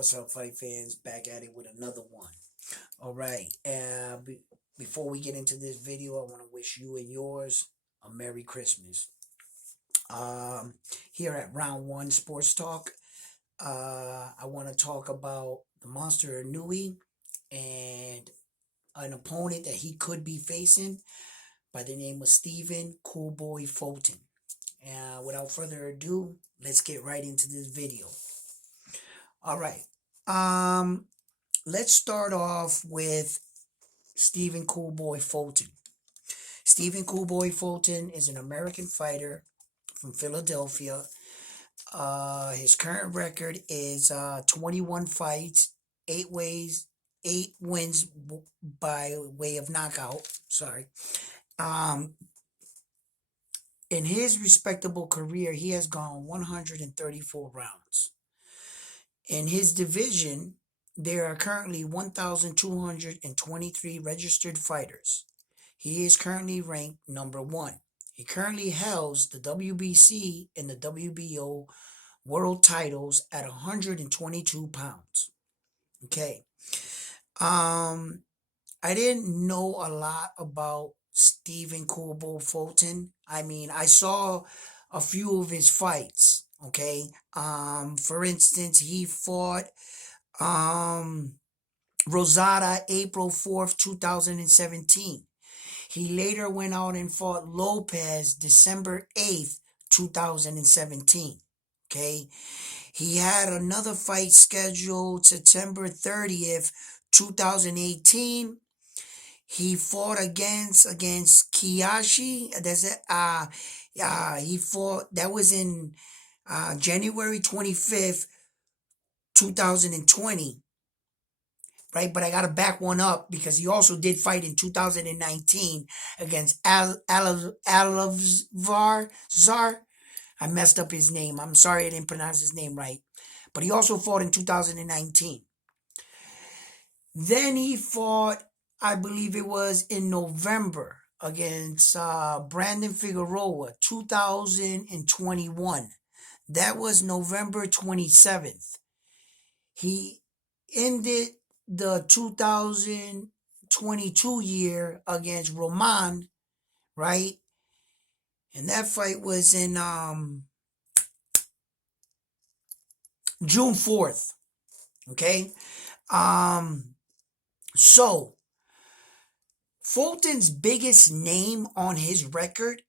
What's up, fight fans? Back at it with another one. All right. Before we get into this video, I want to wish you and yours a Merry Christmas. Um, Here at Round One Sports Talk, I want to talk about the Monster Inoue and an opponent that he could be facing by the name of Stephen Coolboy Fulton. Without further ado, let's get right into this video. All right. Um, let's start off with Stephen Coolboy Fulton. Stephen Coolboy Fulton is an American fighter from Philadelphia. His current record is 21 fights, 8 wins by way of knockout. Sorry. In his respectable career, he has gone 134 rounds. In his division, there are currently 1,223 registered fighters. He is currently ranked number 1. He currently holds the WBC and the WBO world titles at 122 pounds. Okay. I didn't know a lot about Stephen Coolboy Fulton. I mean, I saw a few of his fights. Okay. For instance, he fought Rosada April 4th, 2017. He later went out and fought Lopez December 8th, 2017. Okay. He had another fight scheduled September 30th, 2018. He fought against Kiyoshi. He fought, that was in January 25th, 2020. Right, but I got to back one up because he also did fight in 2019 against Zar. I messed up his name. I'm sorry I didn't pronounce his name right. But he also fought in 2019. Then he fought, I believe it was in November, against Brandon Figueroa, 2021. That was November 27th. He ended the 2022 year against Roman, right? And that fight was in June 4th. Okay? So Fulton's biggest name on his record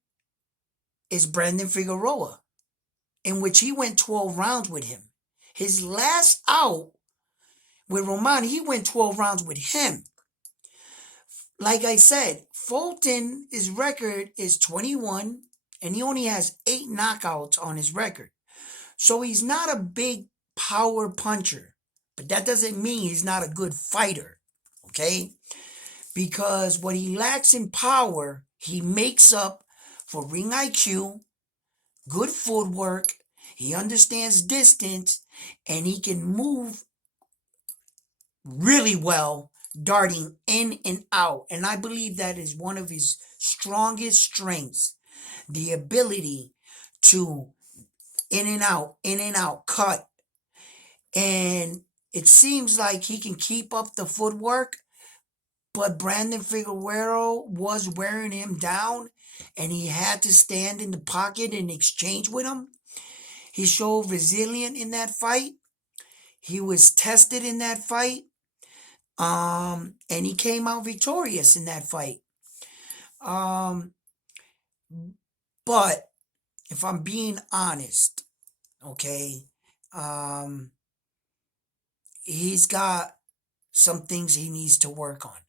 is Brandon Figueroa, in which he went 12 rounds with him. His last out with Roman, he went 12 rounds with him. Like I said, Fulton's record is 21, and he only has 8 knockouts on his record. So he's not a big power puncher, but that doesn't mean he's not a good fighter, okay? Because what he lacks in power, he makes up for ring IQ, good footwork, he understands distance, and he can move really well, darting in and out. And I believe that is one of his strongest strengths, the ability to in and out, cut. And it seems like he can keep up the footwork, but Brandon Figueroa was wearing him down, and he had to stand in the pocket and exchange with him. He showed resilience in that fight. He was tested in that fight. And he came out victorious in that fight. But if I'm being honest, okay, he's got some things he needs to work on,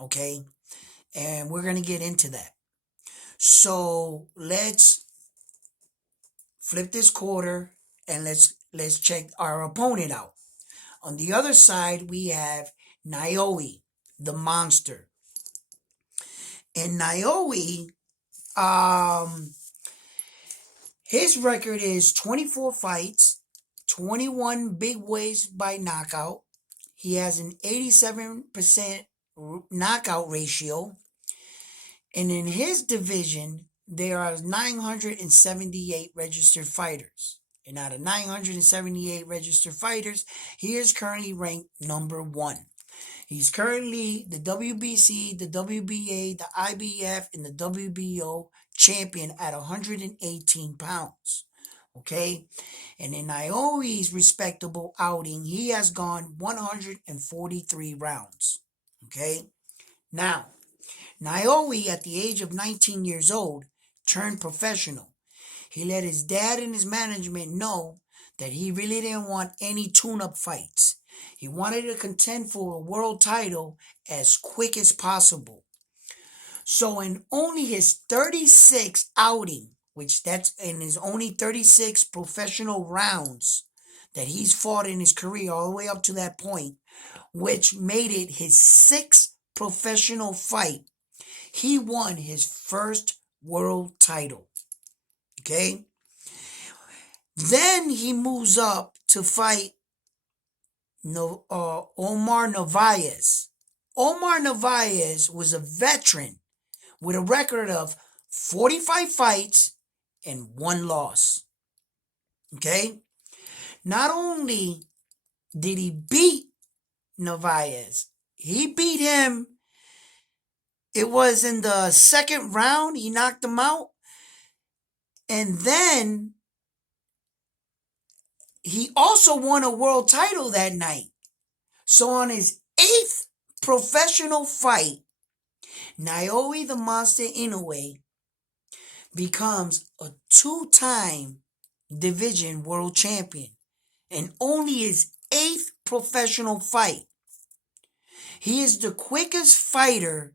okay? And we're going to get into that. So let's flip this quarter and let's check our opponent out. On the other side, we have Naoya, the monster. And Naoya, his record is 24 fights, 21 big ways by knockout. He has an 87% knockout ratio. And in his division, there are 978 registered fighters. And out of 978 registered fighters, he is currently ranked number 1. He's currently the WBC, the WBA, the IBF, and the WBO champion at 118 pounds. Okay? And in Naoya's respectable outing, he has gone 143 rounds. Okay? Now, Naoya, at the age of 19 years old, turned professional. He let his dad and his management know that he really didn't want any tune-up fights. He wanted to contend for a world title as quick as possible. So in only his 36th outing, which that's in his only 36 professional rounds that he's fought in his career all the way up to that point, which made it his 6th professional fight, he won his first world title. Okay? Then he moves up to fight Omar Narvaez. Omar Narvaez was a veteran with a record of 45 fights and 1 loss. Okay? Not only did he beat Narvaez, he beat him. It was in the 2nd round. He knocked him out. And then he also won a world title that night. So on his 8th professional fight, Naoya the Monster Inoue becomes a 2-time division world champion. And only his 8th professional fight. He is the quickest fighter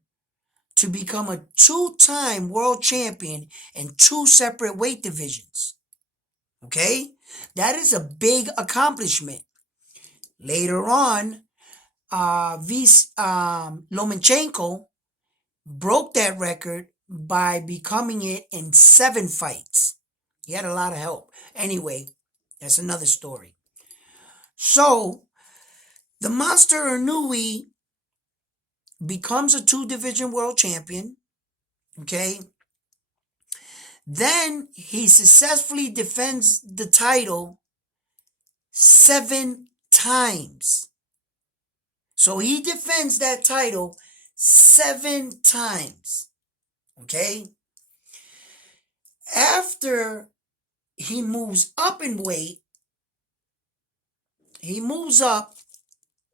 to become a 2-time world champion in 2 separate weight divisions. Okay? That is a big accomplishment. Later on, Lomachenko broke that record by becoming it in 7 fights. He had a lot of help. Anyway, that's another story. So, the Monster Inoue becomes a 2-division world champion. Okay? Then he successfully defends the title 7 times. So he defends that title 7 times. Okay? After he moves up in weight, he moves up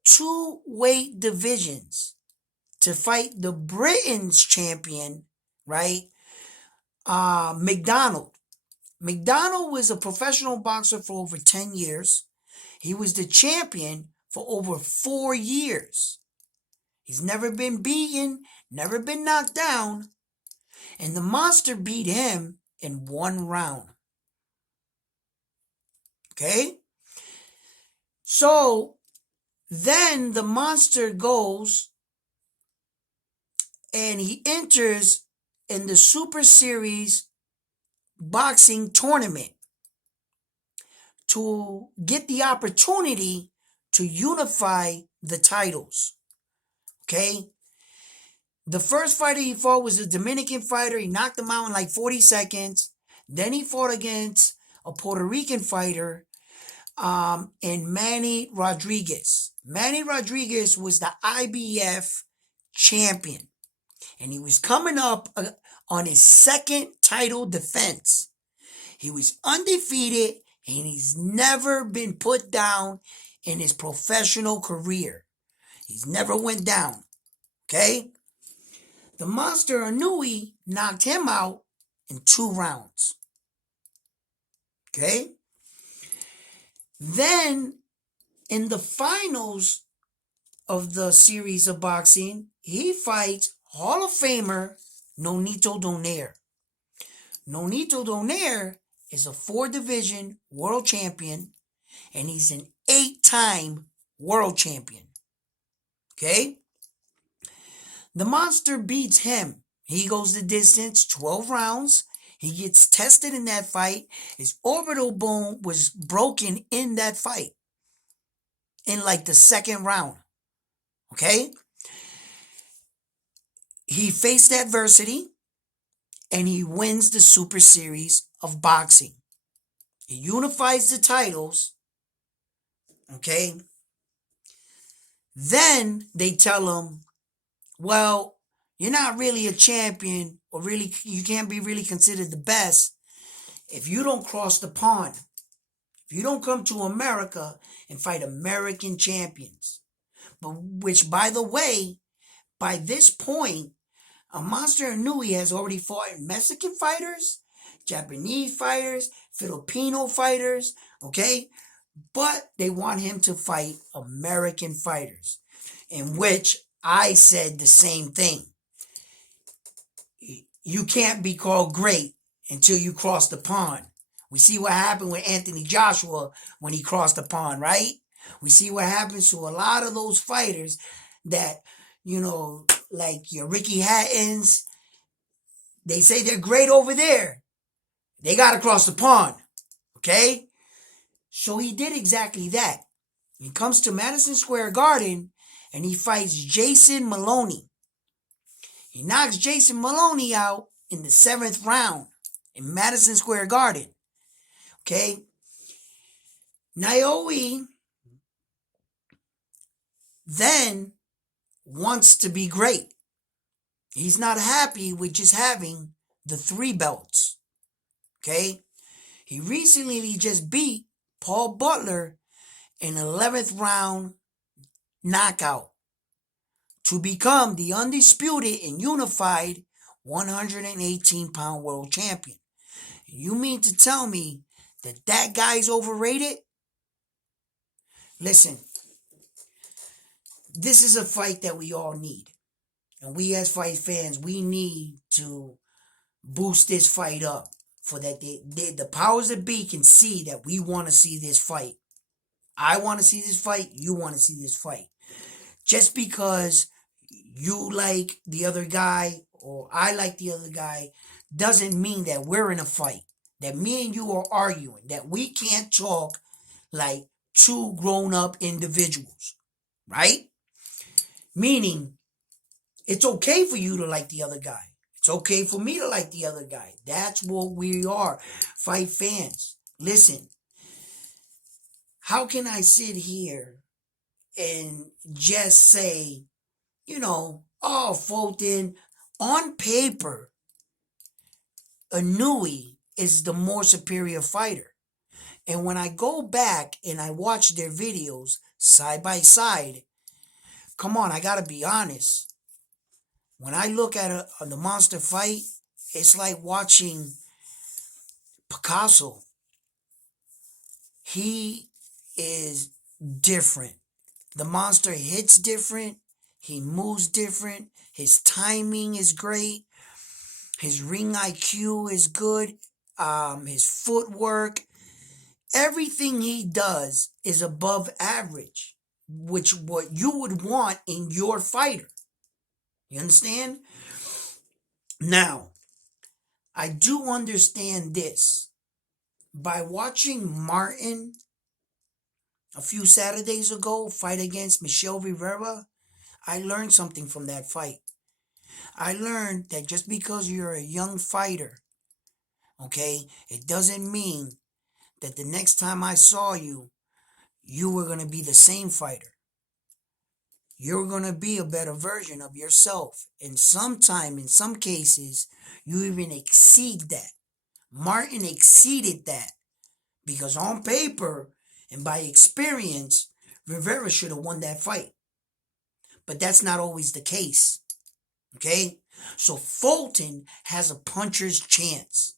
2 weight divisions to fight the Britain's champion, right? McDonald. McDonald was a professional boxer for over 10 years. He was the champion for over 4 years. He's never been beaten, never been knocked down, and the Monster beat him in 1 round. Okay? So, then the Monster goes and he enters in the Super Series boxing tournament to get the opportunity to unify the titles. Okay? The first fighter he fought was a Dominican fighter. He knocked him out in like 40 seconds. Then he fought against a Puerto Rican fighter, and Manny Rodriguez. Manny Rodriguez was the IBF champion. And he was coming up on his 2nd title defense. He was undefeated, and he's never been put down in his professional career. He's never went down. Okay? The Monster Inoue knocked him out in 2 rounds. Okay? Then, in the finals of the series of boxing, he fights Hall of Famer Nonito Donaire. Nonito Donaire is a 4-division world champion, and he's an 8-time world champion. Okay? The Monster beats him. He goes the distance, 12 rounds. He gets tested in that fight. His orbital bone was broken in that fight, in like the 2nd round. Okay? He faced adversity, and he wins the Super Series of boxing. He unifies the titles. Okay. Then they tell him, well, you're not really a champion, or really, you can't be really considered the best if you don't cross the pond. If you don't come to America and fight American champions. But which, by the way, by this point, a Monster Inoue has already fought Mexican fighters, Japanese fighters, Filipino fighters, okay? But they want him to fight American fighters, in which I said the same thing. You can't be called great until you cross the pond. We see what happened with Anthony Joshua when he crossed the pond, right? We see what happens to a lot of those fighters that, like your Ricky Hattons. They say they're great over there. They got to cross the pond, okay? So he did exactly that. He comes to Madison Square Garden and he fights Jason Maloney. He knocks Jason Maloney out in the 7th round in Madison Square Garden. Okay? Naoya then wants to be great. He's not happy with just having the 3 belts. Okay? He recently just beat Paul Butler in 11th round knockout to become the undisputed and unified 118-pound world champion. You mean to tell me that that guy's overrated? Listen, this is a fight that we all need. And we as fight fans, we need to boost this fight up for that the powers that be can see that we want to see this fight. I want to see this fight. You want to see this fight. Just because you like the other guy or I like the other guy doesn't mean that we're in a fight. That me and you are arguing. That we can't talk like 2 grown-up individuals. Right? Meaning, it's okay for you to like the other guy. It's okay for me to like the other guy. That's what we are. Fight fans. Listen. How can I sit here and just say, oh, Fulton, on paper, Inoue is the more superior fighter. And when I go back and I watch their videos side by side, come on, I gotta be honest. When I look at the monster fight, it's like watching Picasso. He is different. The monster hits different. He moves different. His timing is great. His ring IQ is good. His footwork. Everything he does is above average, which what you would want in your fighter. You understand? Now, I do understand this. By watching Martin a few Saturdays ago fight against Michelle Rivera, I learned something from that fight. I learned that just because you're a young fighter, okay, it doesn't mean that the next time I saw you, you were going to be the same fighter. You're going to be a better version of yourself. And sometime, in some cases, you even exceed that. Martin exceeded that. Because on paper and by experience, Rivera should have won that fight. But that's not always the case. Okay? So Fulton has a puncher's chance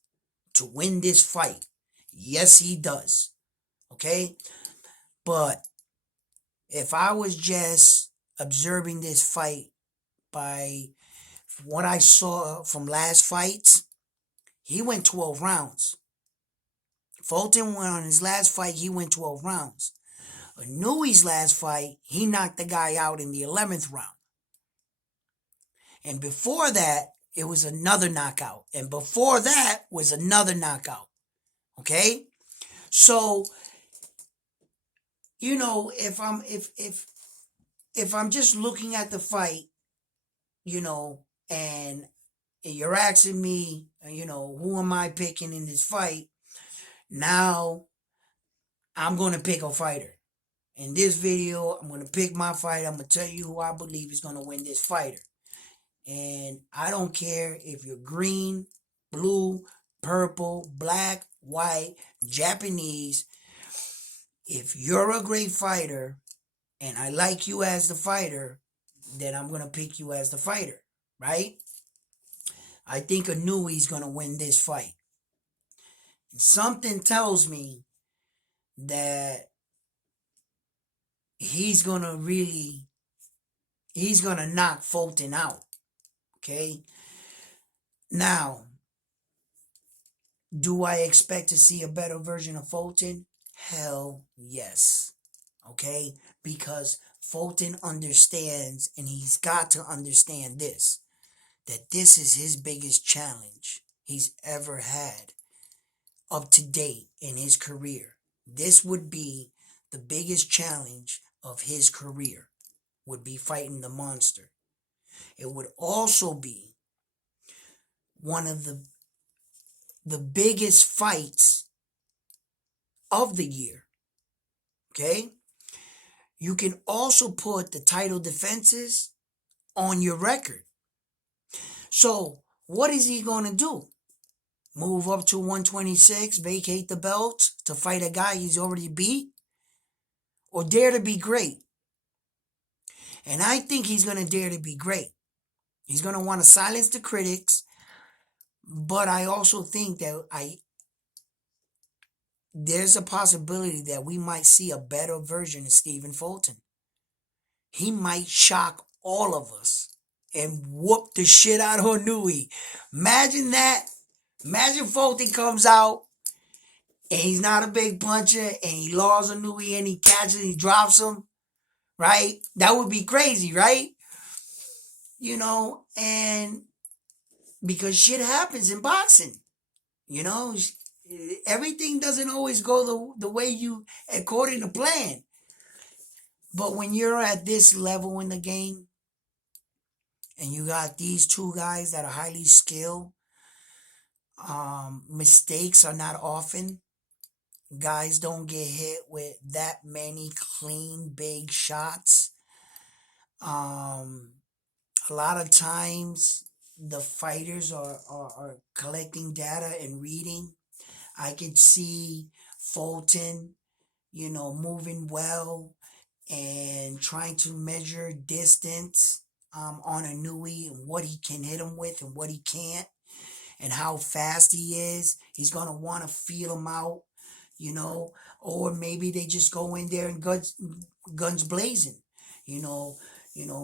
to win this fight. Yes, he does. Okay? But if I was just observing this fight by what I saw from last fights, he went 12 rounds. Fulton went on his last fight, he went 12 rounds. Inoue's last fight, he knocked the guy out in the 11th round. And before that, it was another knockout. And before that was another knockout. Okay? So, if I'm just looking at the fight, and you're asking me, who am I picking in this fight? Now, I'm going to pick a fighter. In this video, I'm going to pick my fighter. I'm going to tell you who I believe is going to win this fighter. And I don't care if you're green, blue, purple, black, white, Japanese. If you're a great fighter and I like you as the fighter, then I'm going to pick you as the fighter, right? I think Inoue's going to win this fight. And something tells me that he's going to knock Fulton out, okay? Now, do I expect to see a better version of Fulton? Hell yes, okay? Because Fulton understands, and he's got to understand this, that this is his biggest challenge he's ever had up to date in his career. This would be the biggest challenge of his career, would be fighting the monster. It would also be one of the biggest fights of the year, okay? You can also put the title defenses on your record. So what is he going to do? Move up to 126, vacate the belt to fight a guy he's already beat? Or dare to be great? And I think he's going to dare to be great. He's going to want to silence the critics. But I also think that there's a possibility that we might see a better version of Stephen Fulton. He might shock all of us and whoop the shit out of Inoue. Imagine that. Imagine Fulton comes out and he's not a big puncher and he laws Inoue and he catches and he drops him, right? That would be crazy, right? You know, and because shit happens in boxing, you know, everything doesn't always go the way you according to plan. But when you're at this level in the game and you got these two guys that are highly skilled, mistakes are not often. Guys don't get hit with that many clean, big shots. A lot of times the fighters are collecting data and reading. I could see Fulton, you know, moving well and trying to measure distance on Inoue and what he can hit him with and what he can't and how fast he is. He's going to want to feel him out, you know, or maybe they just go in there and guns blazing, you know,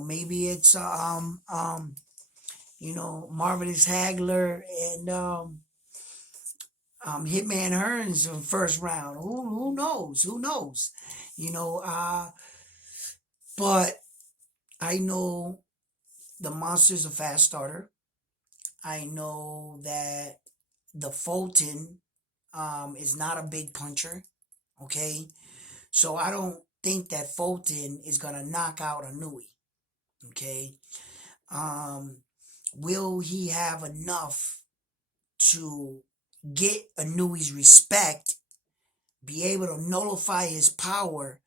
maybe it's, you know, Marvelous Hagler and Hitman Hearns in the first round. Who knows? Who knows? You know, but I know the Monster's a fast starter. I know that the Fulton is not a big puncher. Okay, so I don't think that Fulton is gonna knock out Inoue. Okay, will he have enough to get Inoue's respect, be able to nullify his power,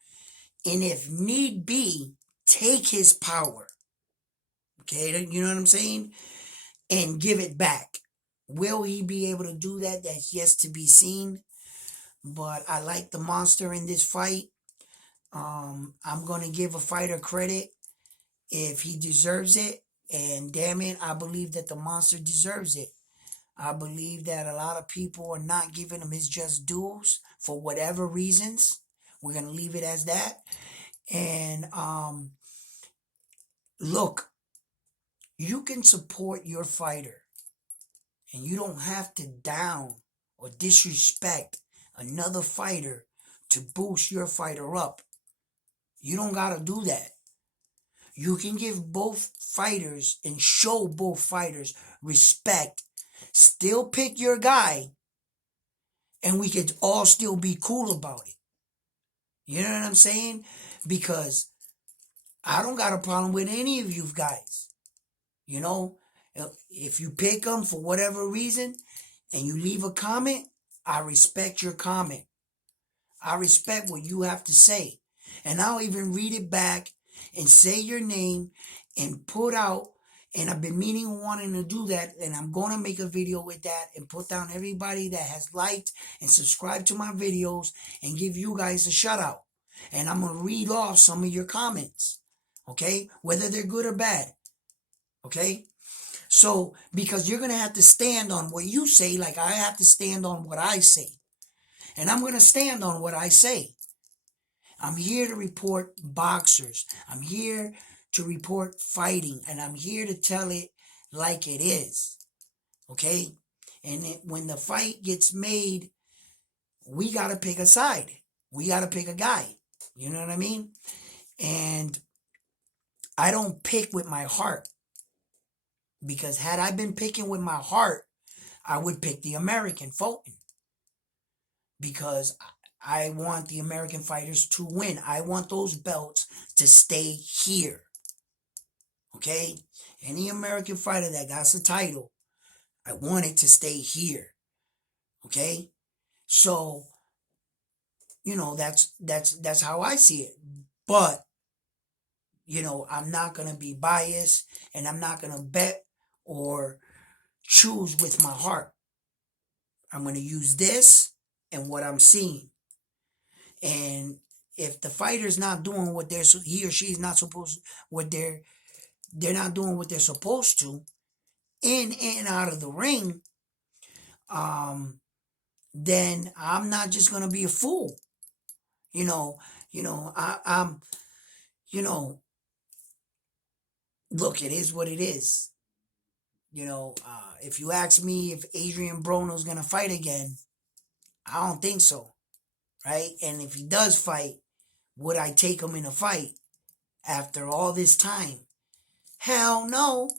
and if need be, take his power? Okay, you know what I'm saying? And give it back. Will he be able to do that? That's yet to be seen. But I like the Monster in this fight. I'm going to give a fighter credit if he deserves it. And damn it, I believe that the Monster deserves it. I believe that a lot of people are not giving him his just dues for whatever reasons. We're going to leave it as that. And look, you can support your fighter. And you don't have to down or disrespect another fighter to boost your fighter up. You don't got to do that. You can give both fighters and show both fighters respect. Still pick your guy. And we could all still be cool about it. You know what I'm saying? Because I don't got a problem with any of you guys. You know, if you pick them for whatever reason and you leave a comment, I respect your comment. I respect what you have to say. And I'll even read it back and say your name and put out, and I've been meaning and wanting to do that, and I'm going to make a video with that and put down everybody that has liked and subscribed to my videos and give you guys a shout out. And I'm going to read off some of your comments, okay? Whether they're good or bad, okay? So, because you're going to have to stand on what you say like I have to stand on what I say. And I'm going to stand on what I say. I'm here to report boxers. I'm here to report fighting. And I'm here to tell it like it is. Okay? And when the fight gets made, we got to pick a side. We got to pick a guy. You know what I mean? And I don't pick with my heart. Because had I been picking with my heart, I would pick the American Fulton. Because I want the American fighters to win. I want those belts to stay here. Okay? Any American fighter that got the title, I want it to stay here. Okay? So, you know, that's how I see it. But, you know, I'm not going to be biased, and I'm not going to bet or choose with my heart. I'm going to use this and what I'm seeing. And if the fighter's not doing what he or she's not supposed to, they're not doing what they're supposed to, in and out of the ring, then I'm not just gonna be a fool. I'm look, it is what it is. If you ask me if Adrian Broner's gonna fight again, I don't think so. Right? And if he does fight, would I take him in a fight after all this time? Hell no.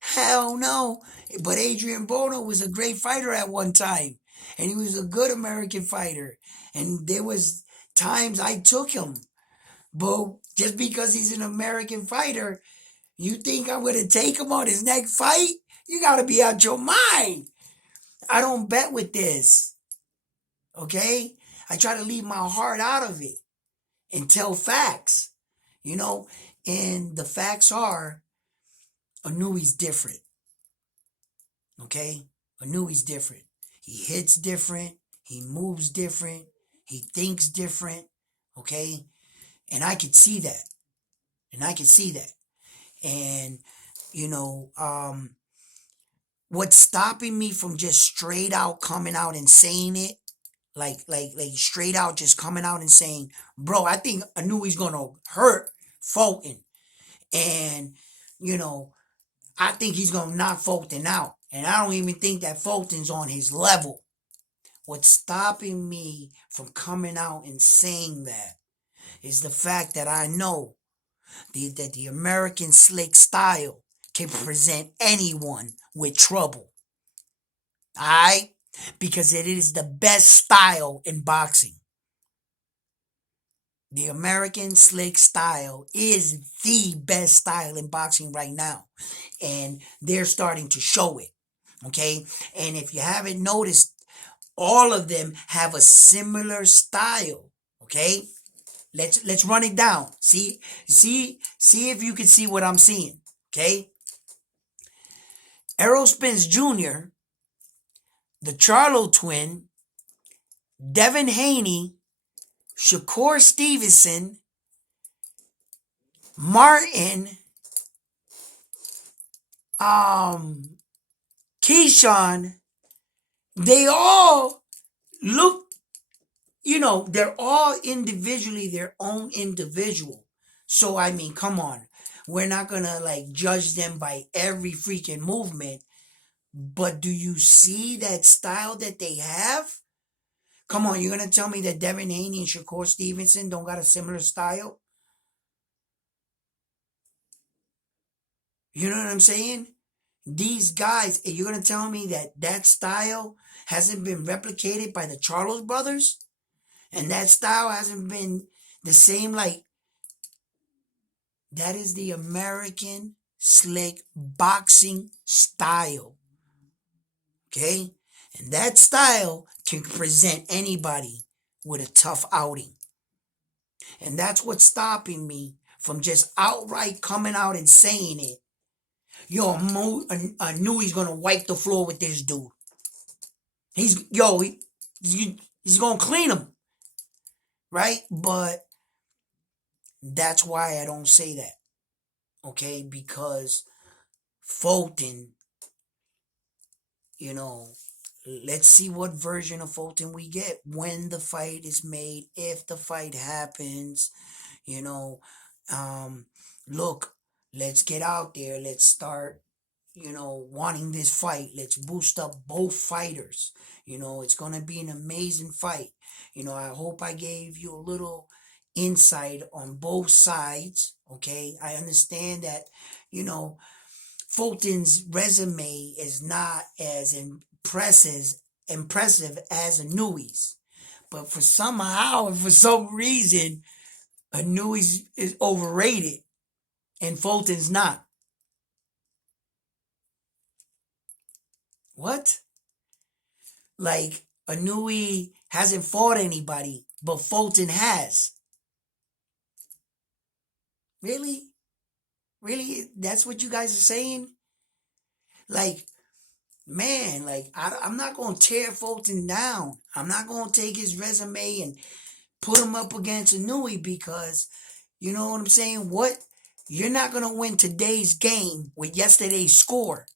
Hell no. But Adrian Broner was a great fighter at one time. And he was a good American fighter. And there was times I took him. But just because he's an American fighter, you think I'm going to take him on his next fight? You got to be out your mind. I don't bet with this. Okay? I try to leave my heart out of it and tell facts. And the facts are, Inoue's different. Okay? Inoue's different. He hits different. He moves different. He thinks different. Okay? And I could see that. And, what's stopping me from just straight out coming out and saying it, like straight out just coming out and saying, bro, I think Inoue's going to hurt Fulton. And, I think he's going to knock Fulton out. And I don't even think that Fulton's on his level. What's stopping me from coming out and saying that is the fact that I know that the American slick style can present anyone with trouble. Alright? Because it is the best style in boxing. The American slick style is the best style in boxing right now. And they're starting to show it. Okay? And if you haven't noticed, all of them have a similar style. Okay? Let's run it down. See if you can see what I'm seeing. Okay? Errol Spence Jr., the Charlo twin, Devin Haney, Shakur Stevenson, Martin, Keyshawn, they all look, they're all individually their own individual. So, I mean, come on. We're not going to, judge them by every freaking movement. But do you see that style that they have? Come on, you're going to tell me that Devin Haney and Shakur Stevenson don't got a similar style? You know what I'm saying? These guys, you're going to tell me that style hasn't been replicated by the Charlo brothers? And that style hasn't been the same, that is the American slick boxing style. Okay? And that style can present anybody with a tough outing. And that's what's stopping me from just outright coming out and saying it. Yo, I knew he's gonna wipe the floor with this dude. He's gonna clean him, right? But that's why I don't say that, okay? Because Fulton, let's see what version of Fulton we get when the fight is made, if the fight happens, look, let's get out there, let's start, wanting this fight. Let's boost up both fighters. It's going to be an amazing fight. I hope I gave you a little insight on both sides, okay? I understand that, Fulton's resume is not as impressive as Inoue's. But for somehow and for some reason, Inoue's is overrated and Fulton's not. What? Like, Inoue hasn't fought anybody, but Fulton has. Really? Really? That's what you guys are saying? Like, man, I'm not going to tear Fulton down. I'm not going to take his resume and put him up against Inoue because, you know what I'm saying? What? You're not going to win today's game with yesterday's score.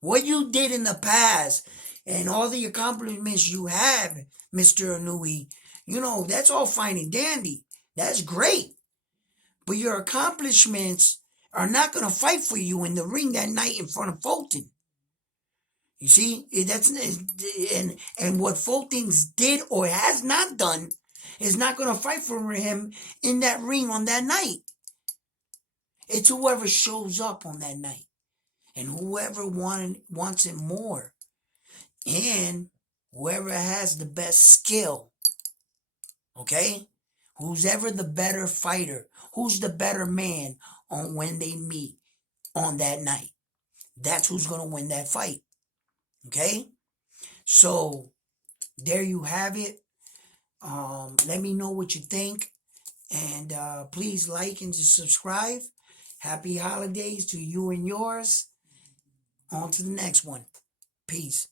What you did in the past and all the accomplishments you have, Mr. Inoue, that's all fine and dandy. That's great. But your accomplishments are not going to fight for you in the ring that night in front of Fulton. You see, and what Fulton's did or has not done is not going to fight for him in that ring on that night. It's whoever shows up on that night and whoever wants it more and whoever has the best skill. Okay? Who's ever the better fighter, who's the better man on when they meet on that night. That's who's going to win that fight. Okay? So, there you have it. Let me know what you think. And please like and subscribe. Happy holidays to you and yours. On to the next one. Peace.